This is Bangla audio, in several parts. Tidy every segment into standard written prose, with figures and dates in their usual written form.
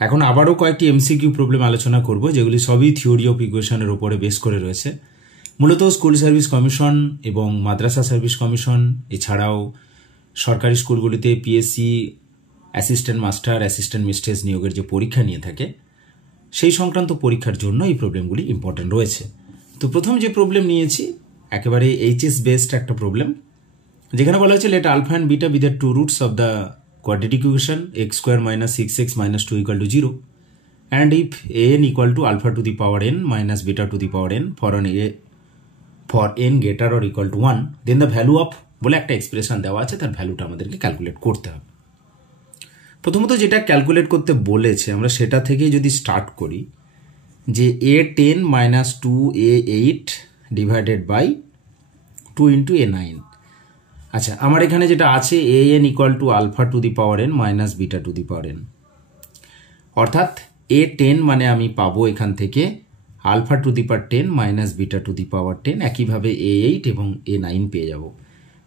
এখন আবারও কয়েকটি এমসিকিউ প্রবলেম আলোচনা করব, যেগুলি সবই থিওরি অফ ইকুয়েশনের উপরে বেস করে রয়েছে। মূলত স্কুল সার্ভিস কমিশন এবং মাদ্রাসা সার্ভিস কমিশন, এছাড়াও সরকারি স্কুলগুলিতে PSC assistant master, assistant mistress নিয়োগের যে পরীক্ষা নিয়ে থাকে, সেই সংক্রান্ত পরীক্ষার জন্য এই প্রবলেমগুলি ইম্পর্টেন্ট রয়েছে। তো প্রথম যে প্রবলেম নিয়েছি একেবারে এইচএস বেসড একটা প্রবলেম, যেখানে বলা হয়েছে let alpha and beta be the two roots of the quadratic equation x square minus 6x minus 2 equal to 0, and if an equal to alpha to the power n minus beta to the power n for n greater or equal to 1, then the value of বলে একটা এক্সপ্রেশন দেওয়া আছে, তার ভ্যালুটা আমাদেরকে ক্যালকুলেট করতে হবে। প্রথমত যেটা ক্যালকুলেট করতে বলেছে আমরা সেটা থেকেই যদি স্টার্ট করি, যে a10 minus 2a8 divided by 2 into a9। আচ্ছা, আমার এখানে যেটা আছে an equal to alpha to the power n minus beta to the power n, অর্থাৎ a10 মানে আমি পাবো এখান থেকে alpha to the power 10 minus beta to the power 10, একইভাবে a8 এবং a9 পেয়ে যাব।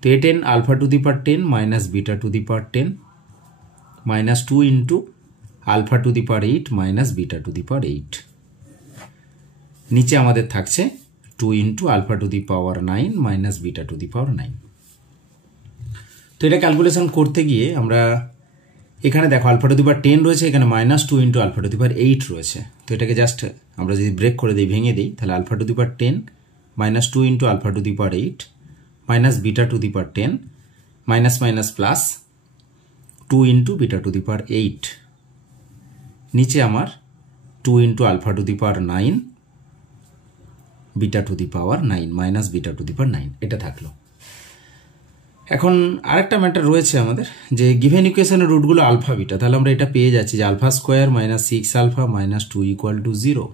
তো a10 alpha to the power 10 minus beta to the power 10 minus 2 into alpha to the power 8 minus beta to the power 8, নিচে আমাদের থাকছে 2 into alpha to the power 9 minus beta to the power 9। তো এটা ক্যালকুলেশন করতে গিয়ে আমরা এখানে দেখো আলফা টু দি পাওয়ার 10 রয়েছে, এখানে minus 2 into alpha to the power 8 রয়েছে। তো এটাকে জাস্ট আমরা যদি ব্রেক করে দিই, ভেঙে দিই, তাহলে alpha to the power 10 minus 2 into alpha to the power 8 minus beta to the power 10 minus minus plus 2 into beta to the power 8, নিচে আমার 2 into alpha to the power 9 beta to the power 9 minus beta to the power 9, এটা থাকলো। এখন আরেকটা ম্যাটার রয়েছে আমাদের, যে গিভেন ইকুয়েশনের রুটগুলো আলফা বিটা, তাহলে আমরা এটা পেয়ে যাচ্ছি যে alpha square minus 6 alpha minus 2 equal to 0,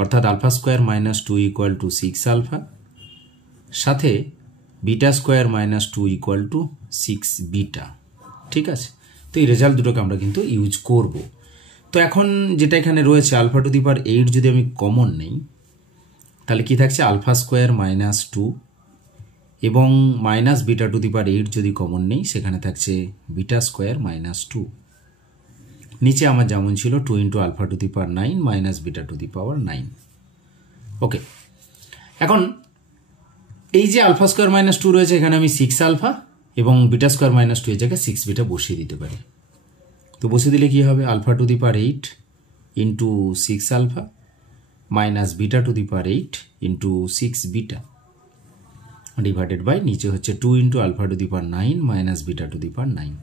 অর্থাৎ alpha square minus 2 equal to 6 alpha, সাথে beta square minus 2 equal to 6 beta. ঠিক আছে, তো এই রেজাল্ট দুটোকে আমরা কিন্তু ইউজ করব। তো এখন যেটা এখানে রয়েছে আলফা টু দি পাওয়ার 8 যদি আমি কমন নেই, তাহলে কি থাকছে আলফা স্কোয়ার মাইনাস 2 এবং minus beta to the power 8 যদি কমন নেই, সেখানে থাকছে বিটা স্কোয়ার মাইনাস 2, নিচে আমার যেমন ছিল 2 into alpha to the power 9 minus beta to the power 9। Okay, এখন এই যে আলফা স্কোয়ার মাইনাস 2 রয়েছে, এখানে আমি 6 আলফা এবং বিটা স্কোয়ার মাইনাস 2 এর জায়গায় 6 বিটা বসিয়ে দিতে পারি। তো বসিয়ে দিলে কি হবে, alpha to the power 8 into 6 alpha minus beta to the power 8 into 6 beta divided by নিচে হচ্ছে 2 into alpha to the power 9 minus beta to the power 9।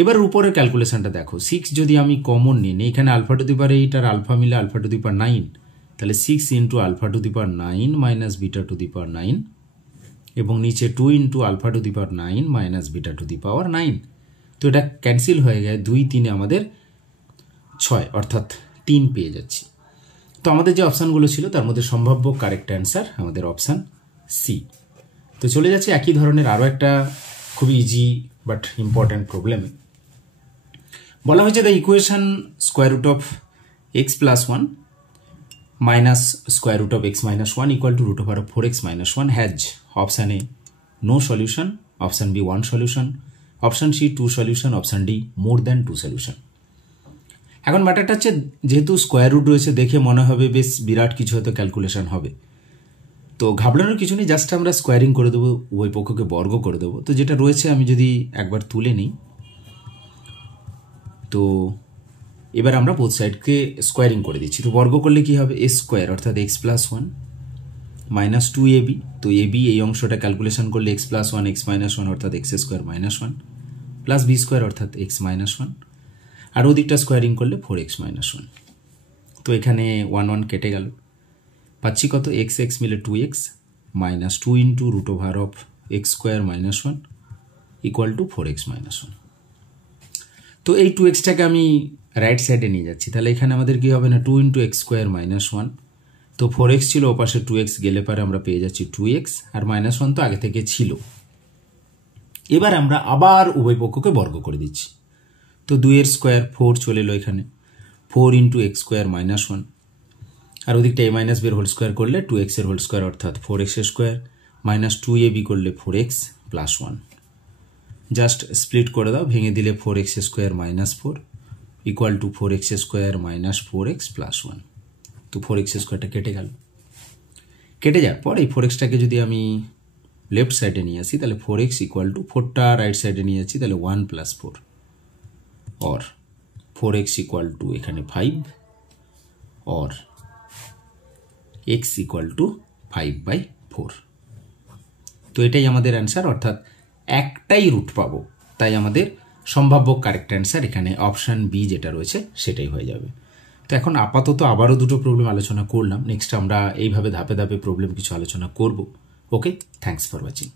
এবার উপরের ক্যালকুলেশনটা দেখো, 6 যদি আমি কমন নিই, এখানে আলফা টু দি পাওয়ার 8 আর আলফা মিলে আলফা টু দি পাওয়ার 9, তাহলে 6 into alpha to the power 9 minus beta to the power 9 এবং নিচে 2 into alpha to the power 9 minus beta to the power 9। তো এটা ক্যান্সেল হয়ে যায়, 2 3 আমাদের 6, অর্থাৎ 3 পেয়ে যাচ্ছি। তো আমাদের যে অপশানগুলো ছিল তার মধ্যে সম্ভাব্য কারেক্ট অ্যান্সার আমাদের অপশান সি। তো চলে যাচ্ছে একই ধরনের আরও একটা খুব ইজি বাট ইম্পর্ট্যান্ট প্রবলেম। বলা হয়েছে the equation square root of x plus 1 minus square root of x minus 1 equal to root over of 4x minus 1 has option A no solution, option B 1 solution, option C 2 solution, option D more than 2 solution. এখন ম্যাটারটা হচ্ছে, যেহেতু স্কোয়ার রুট রয়েছে, দেখে মনে হবে বেশ বিরাট কিছু হয়তো ক্যালকুলেশন হবে। তো ঘাবড়ানোর কিছু নেই, জাস্ট আমরা স্কোয়ারিং করে দেবো, উভয় পক্ষকে বর্গ করে দেবো। তো যেটা রয়েছে আমি যদি একবার তুলে নিই, তো এবার আমরা বোথ সাইডকে স্কোয়ারিং করে দিচ্ছি। তো বর্গ করলে কি হবে, এ স্কোয়ার অর্থাৎ এক্স প্লাস 1 মাইনাস 2ab, তো এবি এই অংশটা ক্যালকুলেশন করলে এক্স প্লাস 1 এক্স মাইনাস 1 অর্থাৎ x square minus 1 plus b square অর্থাৎ এক্স মাইনাস 1, আর ওদিকটা স্কোয়ারিং করলে 4x মাইনাস 1। তো এখানে 1 1 কেটে গেল, পাচ্ছি কত, এক্স এক্স মিলে 2x minus 2 into root over of x square minus 1 equal to 4x minus 1। তো এই 2xটাকে আমি রাইট সাইডে নিয়ে যাচ্ছি, তাহলে এখানে আমাদের কি হবে না, 2 ইন্টু এক্স স্কোয়ার মাইনাস 1, তো 4x ছিল, ওপাশে 2x গেলে পারে আমরা পেয়ে যাচ্ছি 2x, আর মাইনাস 1 তো আগে থেকে ছিল। এবার আমরা আবার উভয় পক্ষকে বর্গ করে দিচ্ছি। তো 2 এর স্কোয়ার 4 চলে এলো এখানে, 4 ইন্টু এক্স স্কোয়ার মাইনাস 1, আর ওদিকটা a মাইনাস b এর হোল স্কোয়ার করলে 2x এর হোল স্কোয়ার অর্থাৎ 4x স্কোয়ার মাইনাস 2ab করলে 4x প্লাস 1, জাস্ট স্প্লিট করে দাও, ভেঙে দিলে 4x square minus 4 equal to 4x square minus 4x plus 1। তো 4x স্কোয়ারটা কেটে গেল। কেটে যাওয়ার পর এই 4xটাকে যদি আমি লেফট সাইডে নিয়ে আসি তাহলে 4x ইকুয়াল টু 4টা রাইট সাইডে নিয়ে যাচ্ছি তাহলে 1 প্লাস 4 और 4x ইকুয়াল টু এখানে 5 और x ইকুয়াল টু 5/4। তো এটাই আমাদের অ্যান্সার, অর্থাৎ একটাই রুট পাবো, তাই আমাদের সম্ভাব্য কারেক্ট অ্যান্সার এখানে অপশান বি যেটা রয়েছে সেটাই হয়ে যাবে। তো এখন আপাতত আবারও দুটো প্রবলেম আলোচনা করলাম, নেক্সট আমরা এইভাবে ধাপে ধাপে প্রবলেম কিছু আলোচনা করব। ওকে, থ্যাঙ্কস ফর ওয়াচিং।